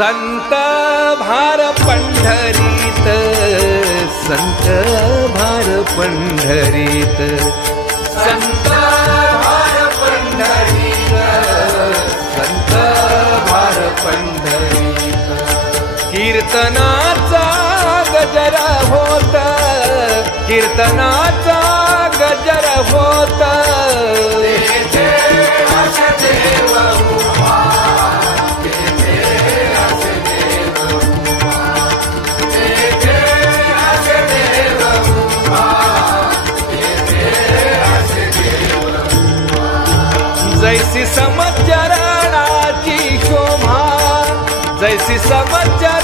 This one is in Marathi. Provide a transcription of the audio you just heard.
संत भार पंढरीत, संत भार पंढरीत, संत भार पंढरीत, संत भार पंढरीत. कीर्तनाचा गजर होत, कीर्तनाचा गजर होत. जैसी समचरणाची शोभा, जैसी समचर